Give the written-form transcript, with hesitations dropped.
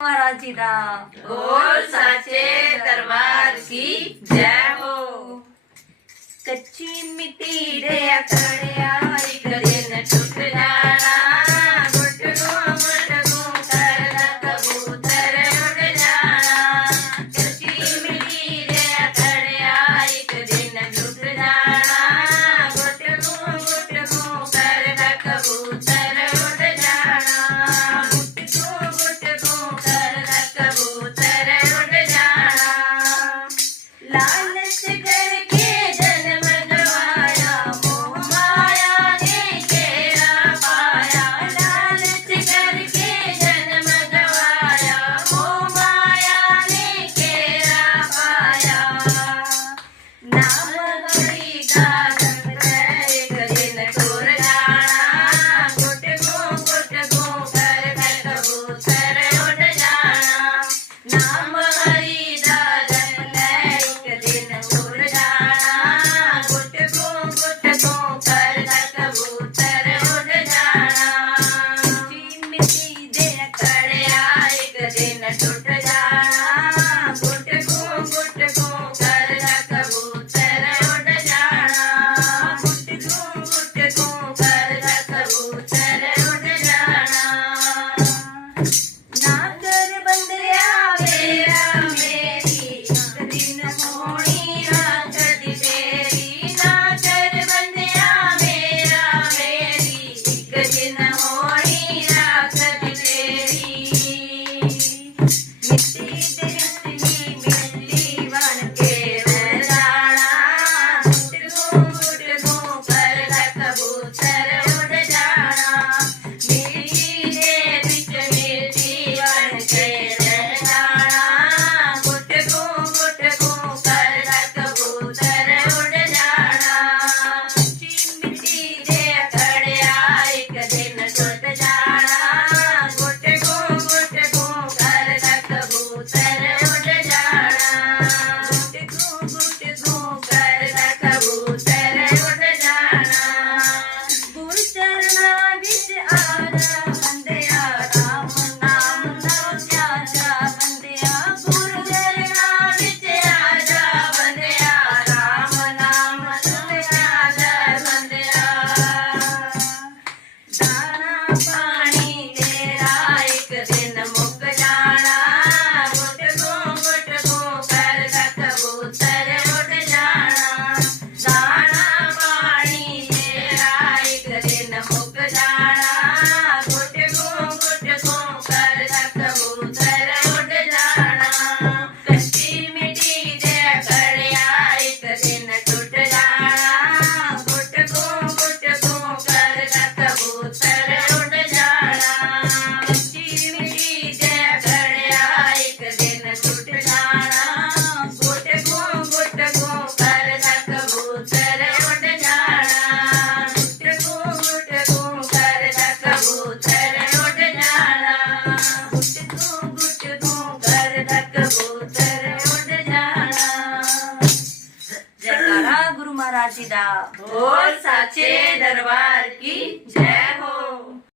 महाराज जी दा बोल साचे दरबार की जय हो। कच्ची मिट्टी दे अखड़िया एक दिन टूट जाना, गुट गो करदा कबूतर उड़ जाना। कच्ची मिट्टी दे अखड़िया एक दिन टूट जाना, गुट गो करदा कबूतर उड़ जाना। गुट गो करदा कबूतर उड़ जाना। लालच करके जन्म गवाया, मोह माया ने घेरा पाया। लालच करके जन्म गवाया, मोह माया ने घेरा पाया। नाम हरि का जप एक दिन टूर जाना, गुट गो करदा कबूतर उड़ जाना। नाम हरि दा जप एक दिन टूर जाना, गुट गो करदा कबूतर उड़ जाना। कच्ची मिट्टी दे खड़िया एक दिन टूट जाना, गुट गो करदा कबूतर उड़ जाना। गुट गो करदा कबूतर उड़ जाना। ना कर बंदिया मेरा मेरी, एक दिन होनी रात दी तेरी। ना कर बंदिया मेरा मेरी, एक दिन होनी रात दी तेरी। मिट्टी दे विच ही मिट्टी बन के रह जाना, गुट गो करदा कबूतर उड़ जाना। मिट्टी दे विच मिट्टी बन के रह जाना, गुट गो करदा कबूतर उड़ जाना। कच्ची मिट्टी दे खड़िया एक दिन टूट जाना, गुट गो करदा कबूतर उड़ जाना। गुट गो करदा कबूतर उड़ जाना। गुर चरना विच आजा बंदिया, राम नाम लो प्याजा बंदिया। गुर चरना विच आजा बंदिया, राम नाम लो प्याजा बंदिया। दाना पानी तेरा एक दिन मुक जाना, गुट गो करदा कबूतर उड़ जाना। दाना पानी तेरा एक दिन मुक जाना, गुट गो करदा कबूतर उड़ जाना। कच्ची मिट्टी दे खड़िया एक दिन टूट जाना, गुट गो करदा कबूतर उड़ जाना। कच्ची मिट्टी दे खड़िया एक दिन टूट जाना, गुट गो करदा कबूतर उड़ जाना। गुट गो करदा कबूतर उड़ जाना। गुट गो करदा कबूतर उड़ जाना। जयकारा गुरु महाराज जी दा बोल साचे दरबार